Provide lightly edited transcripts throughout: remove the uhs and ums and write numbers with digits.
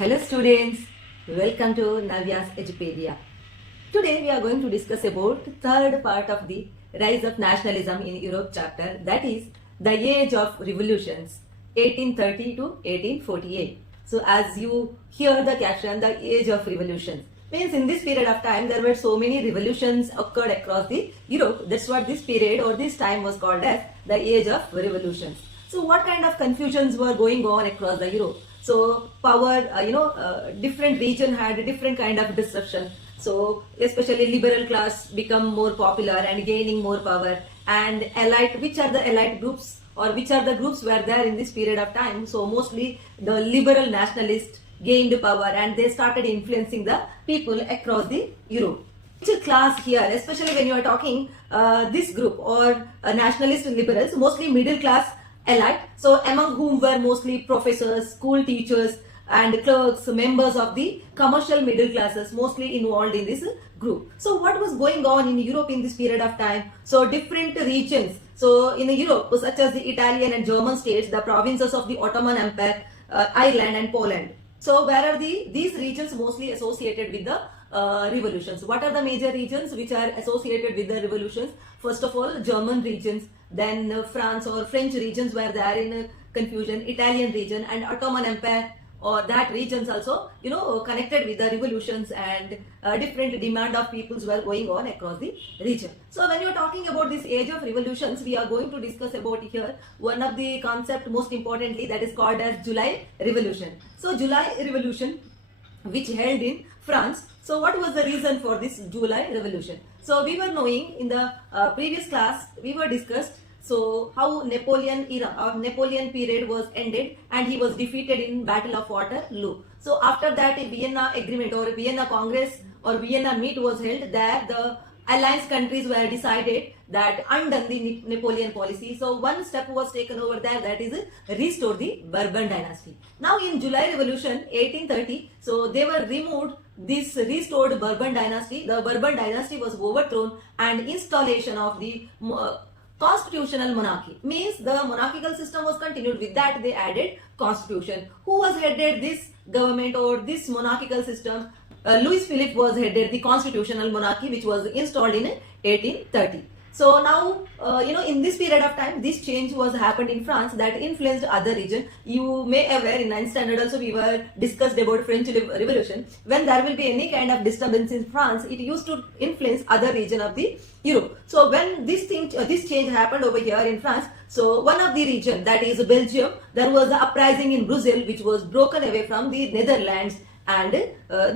Hello students, welcome to Navya's Edupedia. Today we are going to discuss about third part of the rise of nationalism in Europe chapter, that is the age of revolutions 1830 to 1848. So as you hear the caption, the age of revolutions means in this period of time there were so many revolutions occurred across the Europe. That's what this period or this time was called as the age of revolutions. So what kind of confusions were going on across the Europe? So power, different region had a different kind of disruption. So especially liberal class become more popular and gaining more power, and elite, which are the elite groups or which are the groups were there in this period of time. So mostly the liberal nationalists gained power and they started influencing the people across the Europe. Which class here, especially when you are talking this group or nationalist liberals, mostly middle class elite, so among whom were mostly professors, school teachers and clerks, members of the commercial middle classes, mostly involved in this group. So what was going on in Europe in this period of time? So different regions, so in Europe such as the Italian and German states, the provinces of the Ottoman Empire, Ireland and Poland. So where are these regions mostly associated with the revolutions? What are the major regions which are associated with the revolutions? First of all, German regions, then France or French regions were there in confusion, Italian region and Ottoman Empire, or that regions also connected with the revolutions, and different demand of peoples were going on across the region. So when you are talking about this age of revolutions, we are going to discuss about here one of the concept most importantly, that is called as July Revolution. So July Revolution, which held in France. So what was the reason for this July Revolution? So we were knowing in the previous class, we were discussed so how Napoleon era or Napoleon period was ended and he was defeated in Battle of Waterloo. So after that a Vienna agreement or Vienna Congress or Vienna meet was held. There the alliance countries were decided that undone the Napoleon policy. So one step was taken over there, that is restore the Bourbon dynasty. Now in July Revolution 1830, so they were removed this restored Bourbon dynasty. The Bourbon dynasty was overthrown and installation of the constitutional monarchy, means the monarchical system was continued. With that they added constitution. Who was headed this government or this monarchical system? Louis Philippe was headed the constitutional monarchy, which was installed in 1830. So now, in this period of time, this change was happened in France that influenced other region. You may aware in 9th standard also we were discussed about French Revolution. When there will be any kind of disturbance in France, it used to influence other region of the Europe. So when this change happened over here in France, so one of the region, that is Belgium, there was the uprising in Brussels, which was broken away from the Netherlands, and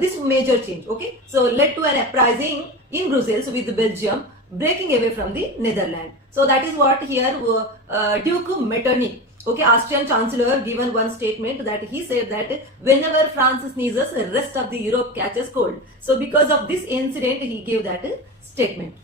this major change, okay, so led to an uprising in Brussels with Belgium breaking away from the Netherlands. So that is what here Duke Metternich, okay, Austrian Chancellor, given one statement that he said that whenever France sneezes, the rest of the Europe catches cold. So because of this incident, he gave that statement.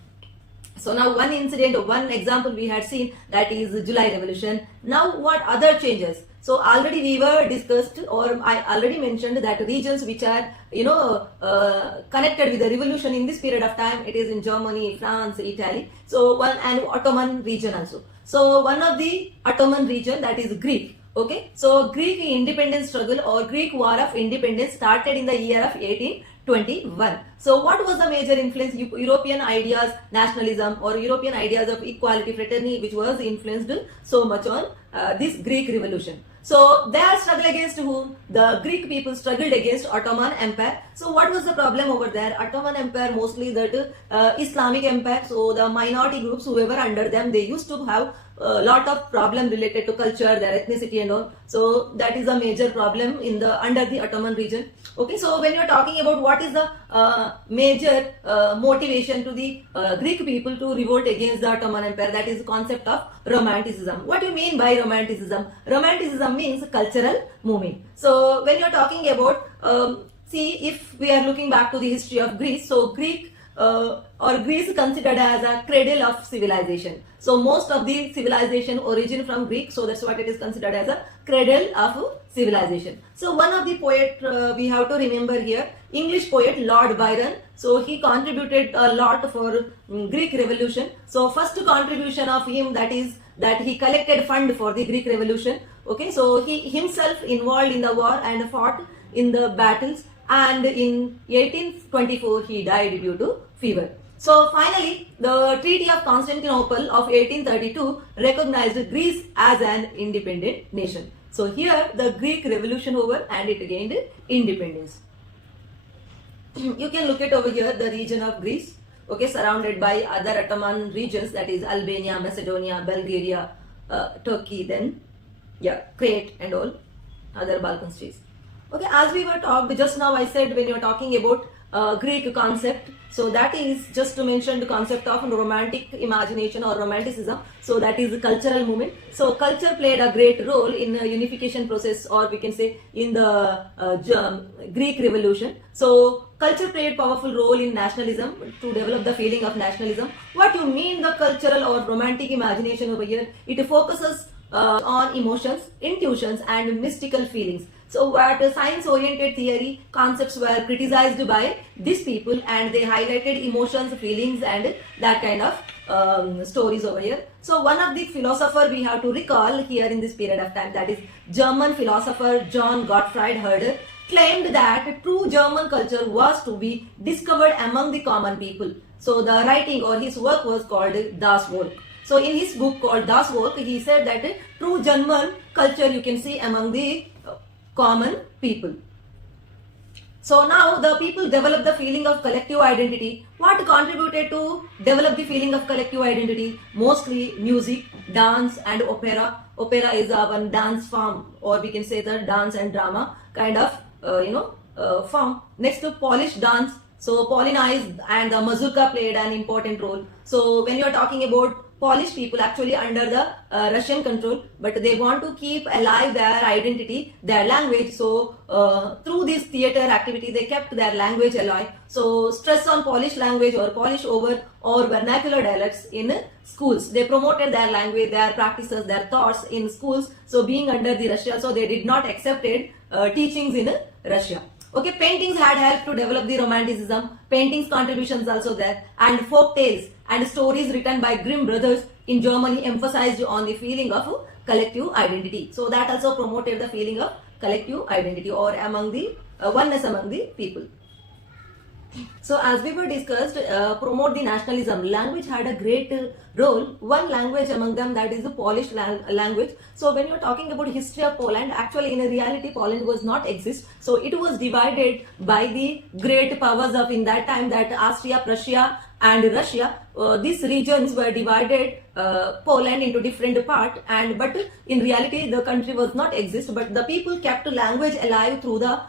So now one incident, one example we had seen, that is July Revolution. Now what other changes? So already we were discussed, or I already mentioned that regions which are connected with the revolution in this period of time, it is in Germany, France, Italy. So one, and Ottoman region also. So one of the Ottoman region, that is Greek. Okay, so Greek independence struggle or Greek War of Independence started in the year of 1821. So what was the major influence? European ideas, nationalism or European ideas of equality, fraternity, which was influenced so much on this Greek revolution. So their struggle against whom? The Greek people struggled against Ottoman Empire. So what was the problem over there? Ottoman Empire, mostly that Islamic Empire. So the minority groups, whoever under them, they used to have a lot of problem related to culture, their ethnicity and all. So that is a major problem in the under the Ottoman region. Okay, so when you are talking about what is the major motivation to the Greek people to revolt against the Ottoman Empire, that is the concept of Romanticism. What do you mean by Romanticism? Romanticism means cultural movement. So when you are talking about, see, if we are looking back to the history of Greece, so Greek or Greece considered as a cradle of civilization. So most of the civilization origin from Greek, so that's what it is considered as a cradle of civilization. So one of the poet we have to remember here, English poet Lord Byron. So he contributed a lot for Greek revolution. So first contribution of him, that is that he collected fund for the Greek revolution. Okay, so he himself involved in the war and fought in the battles, and in 1824 he died due to fever. So finally, the Treaty of Constantinople of 1832 recognized Greece as an independent nation. So here the Greek revolution over and it gained independence. You can look at over here the region of Greece, okay, surrounded by other Ottoman regions, that is Albania, Macedonia, Bulgaria, Turkey, then Crete and all other Balkan states. Okay, as we were talked just now, I said when you are talking about Greek concept, so that is just to mention the concept of romantic imagination or romanticism. So that is the cultural movement. So culture played a great role in the unification process, or we can say in the Greek revolution. So culture played powerful role in nationalism to develop the feeling of nationalism. What you mean the cultural or romantic imagination over here? It focuses on emotions, intuitions and mystical feelings. So what science-oriented theory concepts were criticized by these people, and they highlighted emotions, feelings and that kind of stories over here. So one of the philosopher we have to recall here in this period of time, that is German philosopher John Gottfried Herder, claimed that true German culture was to be discovered among the common people. So the writing or his work was called Das Volk. So in his book called Das Volk, he said that true German culture you can see among the common people. So now the people develop the feeling of collective identity. What contributed to develop the feeling of collective identity? Mostly music, dance and opera. Opera is one dance form, or we can say the dance and drama kind of form. Next to Polish dance. So Polonaise and the mazurka played an important role. So when you are talking about Polish people actually under the Russian control, but they want to keep alive their identity, their language. So through this theater activity, they kept their language alive. So stress on Polish language or Polish over or vernacular dialects in schools. They promoted their language, their practices, their thoughts in schools. So being under the Russia, so they did not accepted teachings in Russia. Okay, paintings had helped to develop the romanticism. Paintings contributions also there, and folk tales and stories written by Grimm brothers in Germany emphasized on the feeling of collective identity. So that also promoted the feeling of collective identity or among the oneness among the people. So as we were discussed, promote the nationalism. Language had a great role. One language among them, that is the Polish language. So when you are talking about history of Poland, actually in reality Poland was not exist. So it was divided by the great powers of in that time, that Austria, Prussia and Russia. These regions were divided Poland into different part, and but in reality the country was not exist, but the people kept language alive through the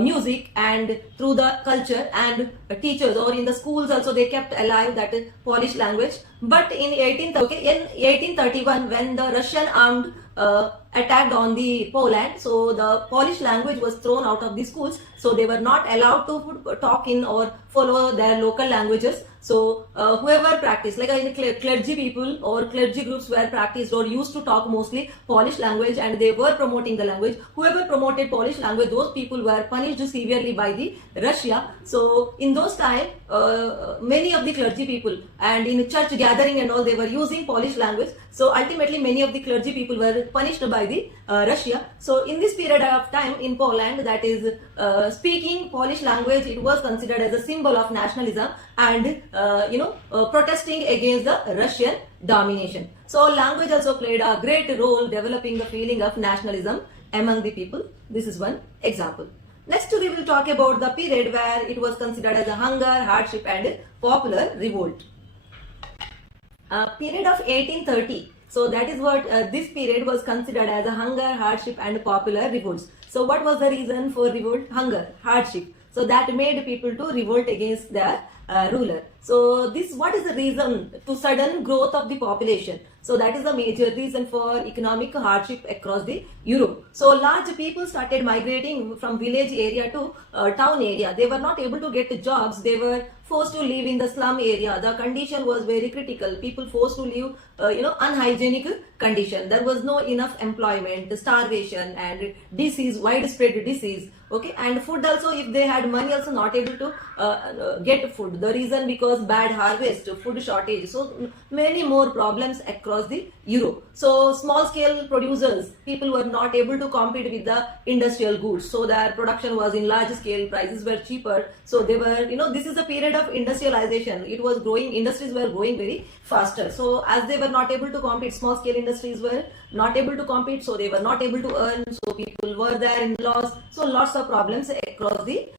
music and through the culture, and teachers or in the schools also they kept alive that Polish language. But in 1831 when the Russian armed attacked on the Poland, so the Polish language was thrown out of the schools, so they were not allowed to talk in or follow their local languages. So whoever practiced, like in clergy people or clergy groups were practiced or used to talk mostly Polish language, and they were promoting the language. Whoever promoted Polish language, those people were punished severely by the Russia. So in those time, many of the clergy people and in church gathering and all, they were using Polish language. So ultimately many of the clergy people were punished by the Russia. So in this period of time in Poland, that is speaking Polish language, it was considered as a symbol of nationalism and protesting against the Russian domination. So language also played a great role developing the feeling of nationalism among the people. This is one example. Next we will talk about the period where it was considered as a hunger, hardship and popular revolt. Period of 1830. So that is what this period was considered as a hunger, hardship and popular revolts. So what was the reason for revolt? Hunger, hardship. So that made people to revolt against their ruler. So what is the reason to sudden growth of the population? So that is the major reason for economic hardship across the Europe. So large people started migrating from village area to town area. They were not able to get jobs. They were forced to live in the slum area. The condition was very critical. People forced to live, unhygienic condition. There was no enough employment, starvation and disease, widespread disease. Okay, and food also, if they had money also not able to get food. food. The reason because bad harvest, food shortage. So many more problems across the Europe. So small scale producers, people were not able to compete with the industrial goods. So their production was in large scale, prices were cheaper. So they were, this is a period of industrialization. It was growing, industries were growing very faster. So as they were not able to compete, small scale industries were not able to compete. So they were not able to earn. So people were there in loss. So lots of problems across the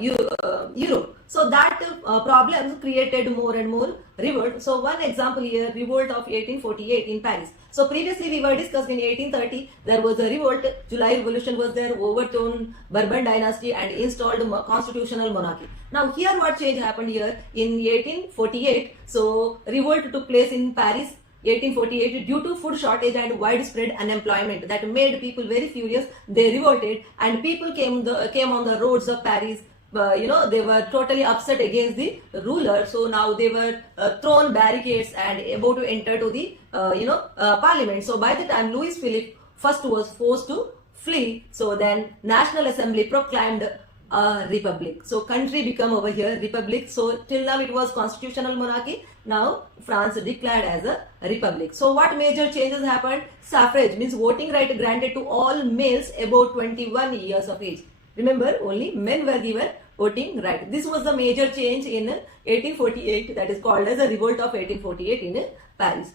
Europe. So that problems created more and more revolt. So one example here, revolt of 1848 in Paris. So previously we were discussed in 1830, there was a revolt, July Revolution was there, overthrown Bourbon dynasty and installed constitutional monarchy. Now here what change happened here in 1848, so revolt took place in Paris 1848 due to food shortage and widespread unemployment that made people very furious. They revolted and people came on the roads of Paris. They were totally upset against the ruler. So now they were thrown barricades and about to enter to the parliament. So by the time Louis Philippe first was forced to flee, so then National Assembly proclaimed a republic. So country become over here republic. So till now it was constitutional monarchy. Now France declared as a republic. So what major changes happened? Suffrage means voting right granted to all males above 21 years of age. Remember, only men were given voting right. This was the major change in 1848, that is called as a revolt of 1848 in Paris.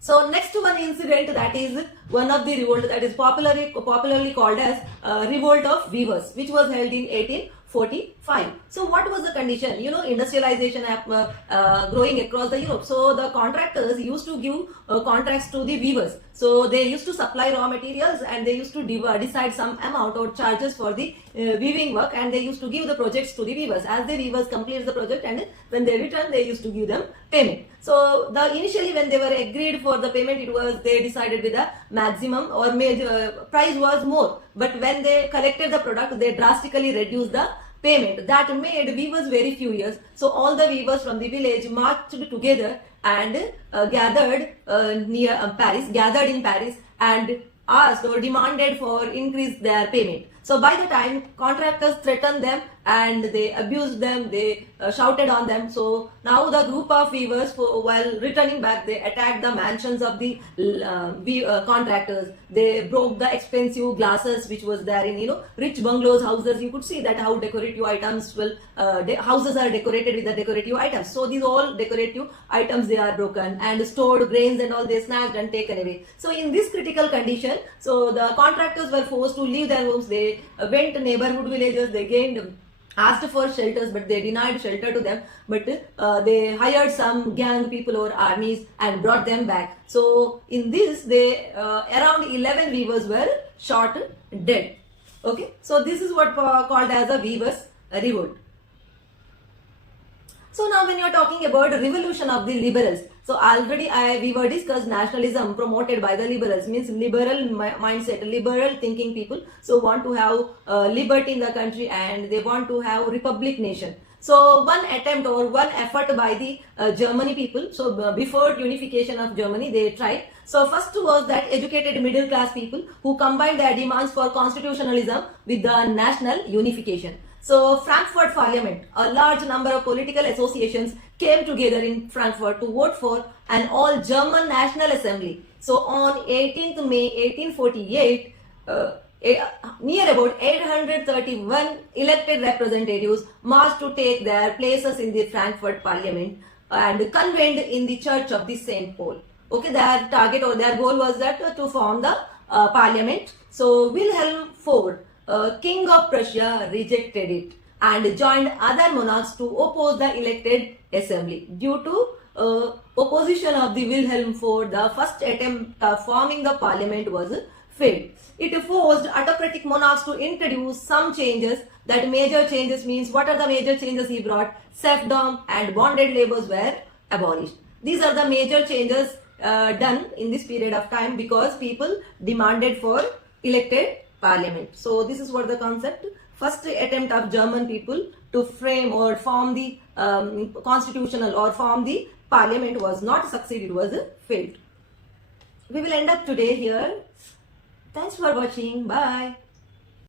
So next one incident, that is one of the revolt that is popularly called as revolt of weavers, which was held in 1845. So what was the condition? Industrialization growing across the Europe. So the contractors used to give contracts to the weavers. So they used to supply raw materials and they used to decide some amount or charges for the weaving work, and they used to give the projects to the weavers. As the weavers complete the project and when they return, they used to give them payment. So initially when they were agreed for the payment, they decided with a maximum or price was more. But when they collected the product, they drastically reduced the payment. That made weavers very furious. So all the weavers from the village marched together and gathered in Paris and asked or demanded for increase their payment. So by the time contractors threatened them and they abused them, they shouted on them. So now the group of weavers, while returning back, they attacked the mansions of the contractors. They broke the expensive glasses which was there in rich bungalows, houses. You could see that how decorative items houses are decorated with the decorative items. So these all decorative items, they are broken, and stored grains and all they snatched and taken away. So in this critical condition, so the contractors were forced to leave their homes. They went to neighborhood villages. They asked for shelters, but they denied shelter to them. But they hired some gang people or armies and brought them back. So in this, around 11 weavers were shot dead. Okay, so this is what called as a weavers revolt. So now when you are talking about revolution of the liberals, so already we were discussed nationalism promoted by the liberals, means liberal mindset, liberal thinking people. So want to have liberty in the country and they want to have republic nation. So one attempt or one effort by the Germany people. So before unification of Germany, they tried. So first was that educated middle class people who combined their demands for constitutionalism with the national unification. So Frankfurt Parliament, a large number of political associations came together in Frankfurt to vote for an all-German National Assembly. So on 18th May 1848, near about 831 elected representatives marched to take their places in the Frankfurt Parliament and convened in the Church of the St. Paul. Okay, their target or their goal was that to form the parliament. So Wilhelm IV, King of Prussia, rejected it and joined other monarchs to oppose the elected assembly. Due to opposition of the Wilhelm IV, the first attempt of forming the parliament was failed. It forced autocratic monarchs to introduce some changes. That major changes means, what are the major changes he brought? Serfdom and bonded labors were abolished. These are the major changes done in this period of time because people demanded for elected parliament. So this is what the concept. First attempt of German people to frame or form the constitutional or form the parliament was not succeeded, was failed. We will end up today here. Thanks for watching. Bye.